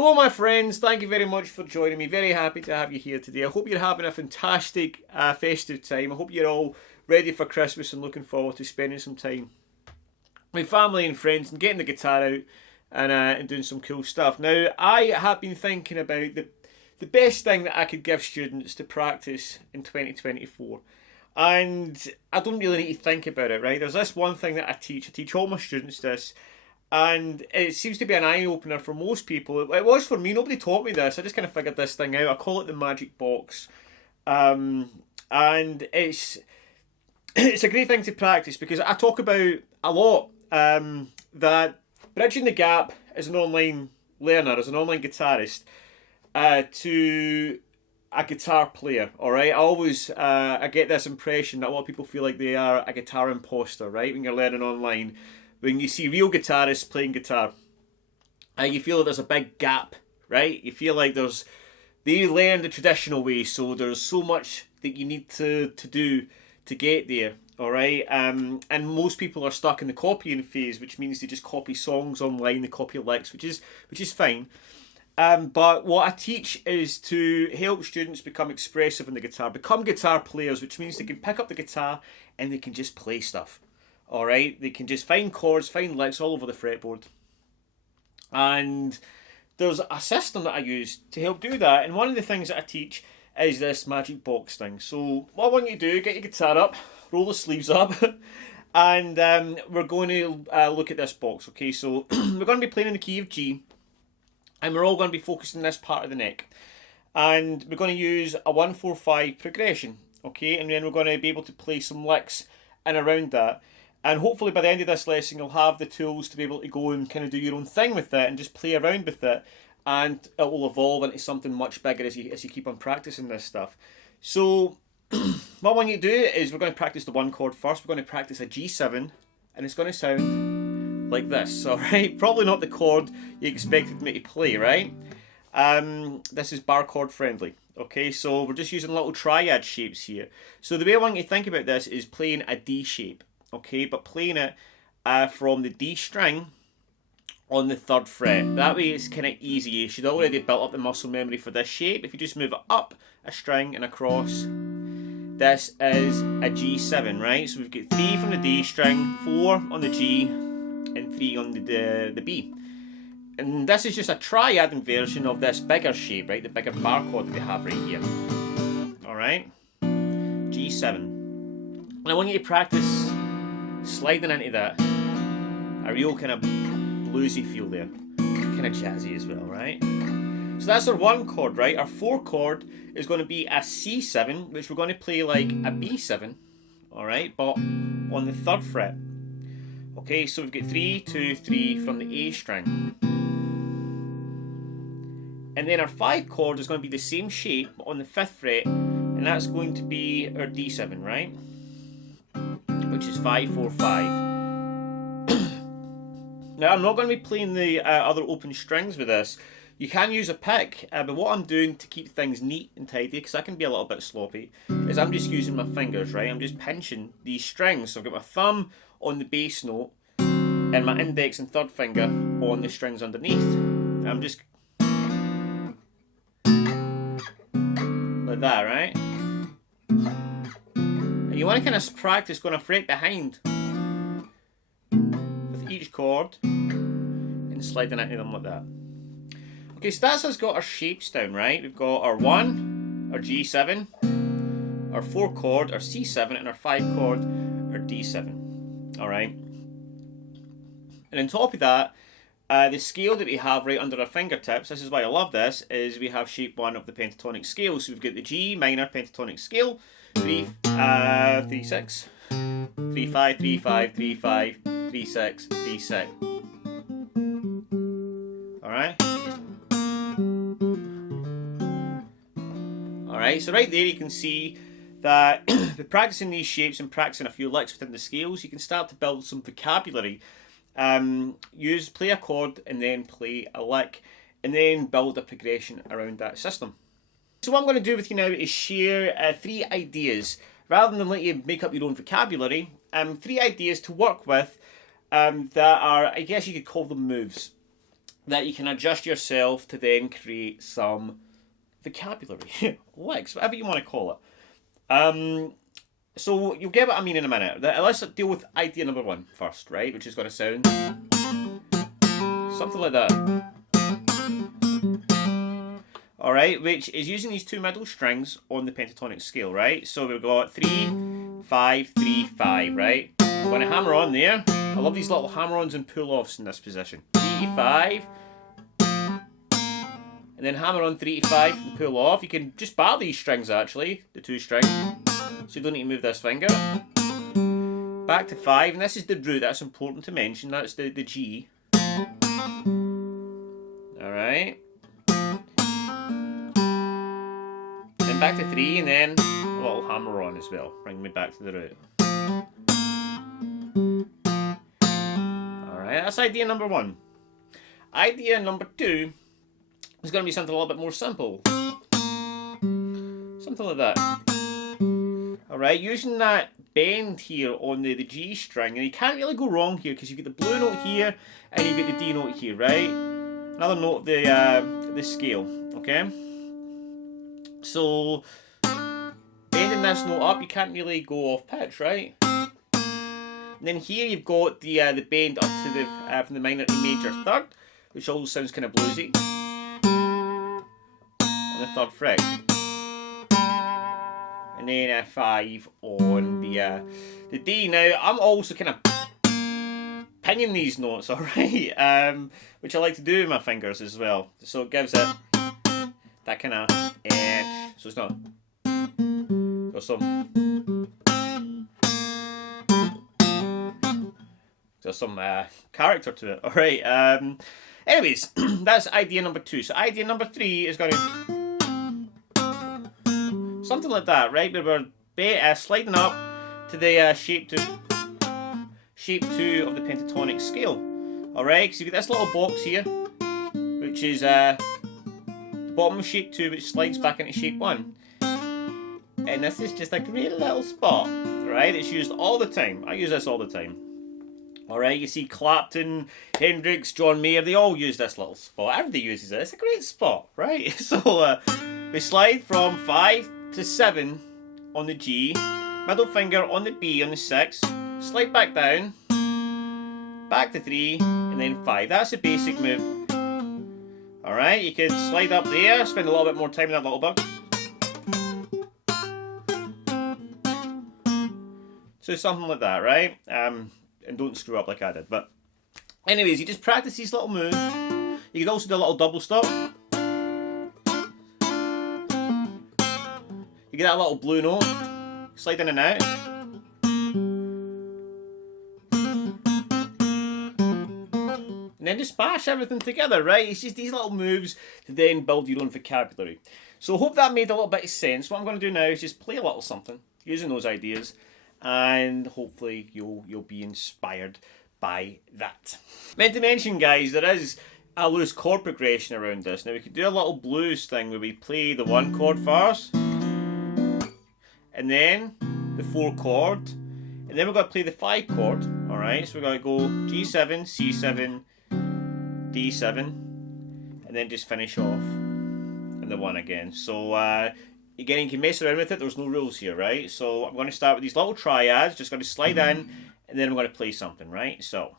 Hello my friends, thank you very much for joining me. Very happy to have you here today. I hope you're having a fantastic festive time. I hope you're all ready for Christmas and looking forward to spending some time with family and friends and getting the guitar out and doing some cool stuff. Now, I have been thinking about the best thing that I could give students to practice in 2024. And I don't really need to think about it, right? There's this one thing that I teach all my students this, and it seems to be an eye-opener for most people. It was for me. Nobody taught me this. I just kind of figured this thing out. I call it the magic box. And it's a great thing to practice because I talk about a lot that bridging the gap as an online learner, as an online guitarist, to a guitar player, alright? I get this impression that a lot of people feel like they are a guitar imposter, right? When you're learning online. When you see real guitarists playing guitar, you feel like there's a big gap, right? You feel like they learn the traditional way, so there's so much that you need to do to get there, all right? And most people are stuck in the copying phase, which means they just copy songs online, they copy licks, which is fine. But what I teach is to help students become expressive in the guitar, become guitar players, which means they can pick up the guitar and they can just play stuff. Alright, they can just find chords, find licks all over the fretboard. And there's a system that I use to help do that. And one of the things that I teach is this magic box thing. So what I want you to do, get your guitar up, roll the sleeves up, and we're going to look at this box. Okay, so we're going to be playing in the key of G, and we're all going to be focused on this part of the neck. And we're going to use a 1-4-5 progression. Okay, and then we're going to be able to play some licks and around that. And hopefully by the end of this lesson, you'll have the tools to be able to go and kind of do your own thing with it and just play around with it. And it will evolve into something much bigger as you keep on practicing this stuff. So what I want you to do is we're going to practice the one chord first. We're going to practice a G7 and it's going to sound like this, alright? Probably not the chord you expected me to play, right? This is bar chord friendly. Okay, so we're just using little triad shapes here. So the way I want you to think about this is playing a D shape. Okay, but playing it from the D string on the 3rd fret. That way it's kind of easy. You should already built up the muscle memory for this shape. If you just move it up a string and across, this is a G7, right? So we've got 3 from the D string, 4 on the G, and 3 on the B. And this is just a triad version of this bigger shape, right? The bigger bar chord that we have right here. Alright? G7. And I want you to practice sliding into that, a real kind of bluesy feel there, kind of jazzy as well, right? So that's our 1 chord, right? Our 4 chord is going to be a C7, which we're going to play like a B7, alright, but on the 3rd fret. Okay, so we've got 3, 2, 3 from the A string. And then our 5 chord is going to be the same shape, but on the 5th fret, and that's going to be our D7, right? Which is 5, 4, 5. Now I'm not going to be playing the other open strings with this. You can use a pick, but what I'm doing to keep things neat and tidy, because I can be a little bit sloppy, is I'm just using my fingers, right? I'm just pinching these strings. So I've got my thumb on the bass note and my index and 3rd finger on the strings underneath. And I'm just like that, right? You want to kind of practice going a fret behind with each chord and sliding into them like that. Okay, so that's us got our shapes down, right? We've got our 1, our G7, our 4 chord, our C7, and our 5 chord, our D7. Alright? And on top of that, the scale that we have right under our fingertips, this is why I love this, is we have shape 1 of the pentatonic scale. So we've got the G minor pentatonic scale, 3, 3, 6, 3, 5, 3, 5, 3, 5, 3, 6, 3, 6. Alright? Alright, so right there you can see that by practicing these shapes and practicing a few licks within the scales, you can start to build some vocabulary. Play a chord and then play a lick, and then build a progression around that system. So what I'm going to do with you now is share 3 ideas. Rather than let you make up your own vocabulary, 3 ideas to work with that are, I guess you could call them moves. that you can adjust yourself to then create some vocabulary, licks, whatever you want to call it. So you'll get what I mean in a minute. Let's deal with idea number 1 first, right? Which is going to sound something like that. Alright, which is using these 2 middle strings on the pentatonic scale, right? So we've got 3, 5, 3, 5, right? We're going to hammer on there. I love these little hammer-ons and pull-offs in this position. 3, 5, and then hammer on 3 to 5 and pull off. You can just bar these strings actually, the 2 strings, so you don't need to move this finger. Back to 5, and this is the root, that's important to mention, that's the G. Alright. Then back to 3, and then a little hammer on as well, bring me back to the root. Alright, that's idea number 1. Idea number 2 is going to be something a little bit more simple. Something like that. Alright, using that bend here on the G string, and you can't really go wrong here because you've got the blue note here and you've got the D note here, right? Another note of the scale, okay? So, bending this note up, you can't really go off pitch, right? And then here you've got the bend up to the from the minor to major third, which also sounds kind of bluesy. On the 3rd fret. And then a 5 on the D. Now, I'm also kind of pinging these notes, alright? Which I like to do with my fingers as well. So it gives it that kind of edge. So it's not. There's some character to it. Alright. Anyways, that's idea number 2. So idea number 3 is going to something like that, right? Where we're sliding up to the shape 2 of the pentatonic scale. Alright, so you get this little box here, which is the bottom of shape 2, which slides back into shape 1. And this is just a great little spot, right? It's used all the time. I use this all the time. Alright, you see Clapton, Hendrix, John Mayer, they all use this little spot. Everybody uses it. It's a great spot, right? So we slide from 5 to 7 on the G, middle finger on the B on the 6, slide back down, back to 3, and then 5. That's the basic move. Alright, you can slide up there, spend a little bit more time in that little bug. So something like that, right? And don't screw up like I did. But anyways, you just practice these little moves. You can also do a little double stop. You get that little blue note, slide in and out. And then just smash everything together, right? It's just these little moves to then build your own vocabulary. So I hope that made a little bit of sense. What I'm going to do now is just play a little something using those ideas, and hopefully you'll be inspired by that. Meant to mention, guys, there is a loose chord progression around this. Now we could do a little blues thing where we play the 1 chord first, and then the 4 chord, and then we're going to play the 5 chord. Alright, so we're going to go G7, C7, D7, and then just finish off in the 1 again. So again, you can mess around with it, there's no rules here, right? So I'm going to start with these little triads, just going to slide in, and then I'm going to play something, right? So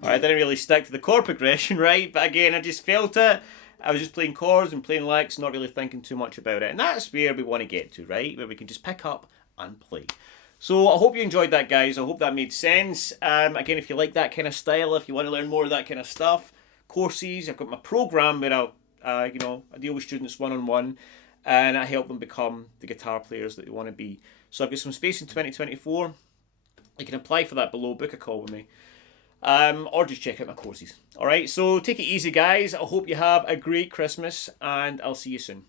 I didn't really stick to the chord progression, right? But again, I just felt it. I was just playing chords and playing licks, not really thinking too much about it. And that's where we want to get to, right? Where we can just pick up and play. So I hope you enjoyed that, guys. I hope that made sense. Again, if you like that kind of style, if you want to learn more of that kind of stuff, courses, I've got my program where I deal with students one-on-one, and I help them become the guitar players that they want to be. So I've got some space in 2024. You can apply for that below, book a call with me. or just check out my courses. Alright, so take it easy, guys. I hope you have a great Christmas, and I'll see you soon.